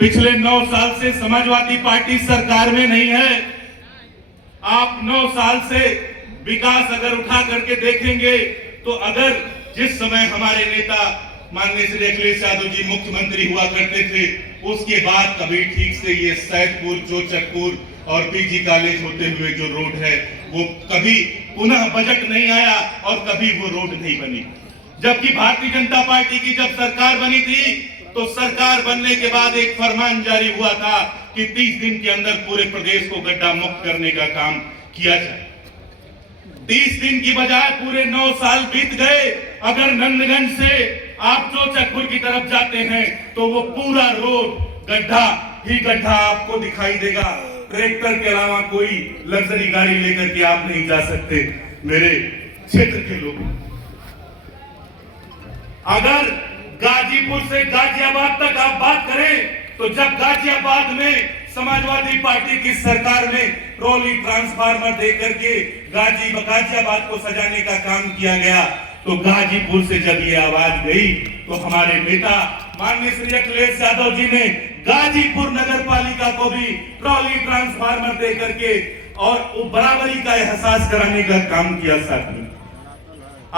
पिछले 9 साल से समाजवादी पार्टी सरकार में नहीं है। आप 9 साल से विकास अगर उठा करके देखेंगे तो अगर जिस समय हमारे नेता माननीय श्री अखिलेश यादव जी मुख्यमंत्री हुआ करते थे, उसके बाद कभी ठीक से ये सैदपुर, चोचकपुर और पीजी कॉलेज होते हुए जो रोड है वो कभी पुनः बजट नहीं आया और कभी वो रोड नहीं बनी। जबकि भारतीय जनता पार्टी की जब सरकार बनी थी तो सरकार बनने के बाद एक फरमान जारी हुआ था कि 30 दिन के अंदर पूरे प्रदेश को गड्ढा मुक्त करने का काम किया जाए। 30 दिन की बजाय पूरे 9 साल बीत गए। अगर नंदगंज से आप चोचकपुर की तरफ जाते हैं तो वो पूरा रोड गड्ढा ही गड्ढा आपको दिखाई देगा। ट्रैक्टर के अलावा कोई लग्जरी गाड़ी लेकर के आप नहीं जा सकते। मेरे क्षेत्र के लोग, अगर गाजीपुर से गाजियाबाद तक आप बात करें तो जब गाजियाबाद में समाजवादी पार्टी की सरकार ने ट्रॉली ट्रांसफार्मर देकर के गाजियाबाद को सजाने का काम किया गया, तो गाजीपुर से जब ये आवाज गई तो हमारे नेता माननीय श्री अखिलेश यादव जी ने गाजीपुर नगर पालिका को भी ट्रॉली ट्रांसफार्मर देकर के और बराबरी का एहसास कराने का काम किया। साथियों,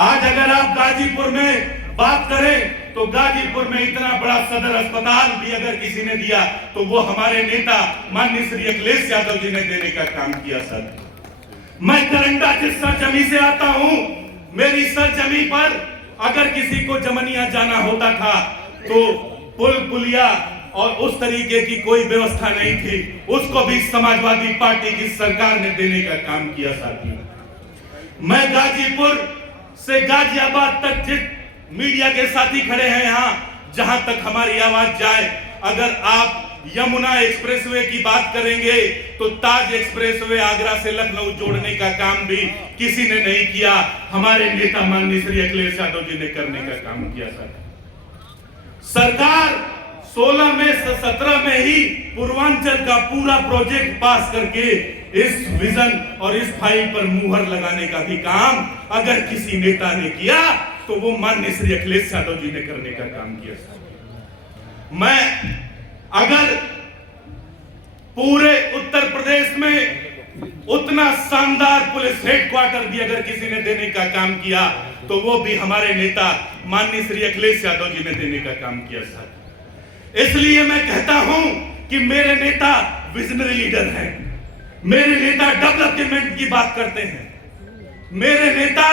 आज अगर आप गाजीपुर में बात करें तो गाजीपुर में इतना बड़ा सदर अस्पताल भी अगर किसी ने दिया तो वो हमारे नेता माननीय श्री अखिलेश यादव जी ने देने का काम किया। साथियों, मैं करंडा जिस सरजमी से आता हूं, मेरी सरजमी पर अगर किसी को जमनिया जाना होता था तो पुल पुलिया और उस तरीके की कोई व्यवस्था नहीं थी, उसको भी समाजवादी पार्टी की सरकार ने देने का काम किया। साथियों, मैं गाजीपुर से गाजियाबाद तक जिस मीडिया के साथी खड़े हैं यहाँ, जहां तक हमारी आवाज जाए, अगर आप यमुना एक्सप्रेसवे की बात करेंगे तो ताज एक्सप्रेसवे आगरा से लखनऊ जोड़ने का काम भी किसी ने नहीं किया, हमारे नेता माननीय श्री अखिलेश यादव जी ने करने का काम किया। सरकार 16 में से 17 में ही पूर्वांचल का पूरा प्रोजेक्ट पास करके इस विजन और इस फाइल पर मुहर लगाने का भी काम अगर किसी नेता ने किया तो वो माननीय श्री अखिलेश यादव जी ने करने का काम किया। मैं अगर पूरे उत्तर प्रदेश में उतना शानदार पुलिस हेडक्वार्टर भी अगर किसी ने देने का काम किया तो वो भी हमारे नेता माननीय श्री अखिलेश यादव जी ने देने का काम किया। इसलिए मैं कहता हूं कि मेरे नेता विजनरी लीडर हैं, मेरे नेता डेवलपमेंट की बात करते हैं, मेरे नेता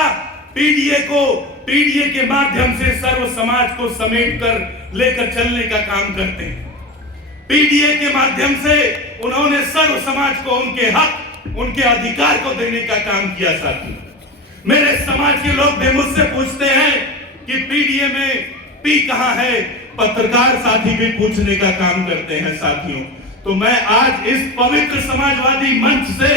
पीडीए के माध्यम से सर्व समाज को समेट कर लेकर चलने का काम करते हैं। पीडीए के माध्यम से उन्होंने सर्व समाज को उनके हक, उनके अधिकार को देने का काम किया। साथियों, मेरे समाज के लोग भी मुझसे पूछते हैं कि पीडीए में पी कहां है, पत्रकार साथी भी पूछने का काम करते हैं। साथियों, तो मैं आज इस पवित्र समाजवादी मंच से,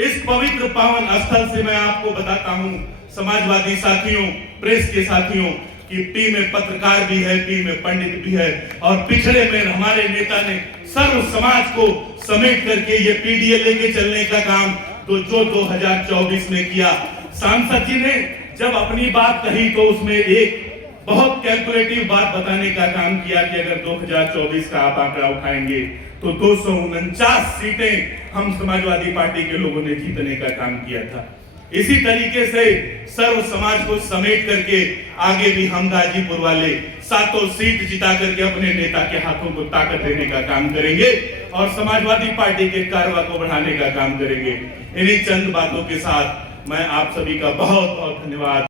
इस पवित्र पावन स्थल से मैं आपको बताता हूं समाजवादी साथियों, प्रेस के साथियों, कि पी में पत्रकार भी है, पी में पंडित भी है, और पिछड़े में हमारे नेता ने सर्व समाज को समेट करके ये पीडीए लेके चलने का काम तो जो 2024 में किया। सांसद जी ने जब अपनी बात कही तो उसमें एक बहुत कैलकुलेटिव बात बताने का काम किया कि अगर 2024 का आप आंकड़ा उठाएंगे तो 249 सीटें हम समाजवादी पार्टी के लोगों ने जीतने का काम किया था। इसी तरीके से सर्व समाज को समेट करके आगे भी हम गाजीपुर वाले 7 सीट जिता करके अपने नेता के हाथों को ताकत देने का काम करेंगे और समाजवादी पार्टी के कारवा को बढ़ाने का काम करेंगे। इन्हीं चंद बातों के साथ मैं आप सभी का बहुत बहुत धन्यवाद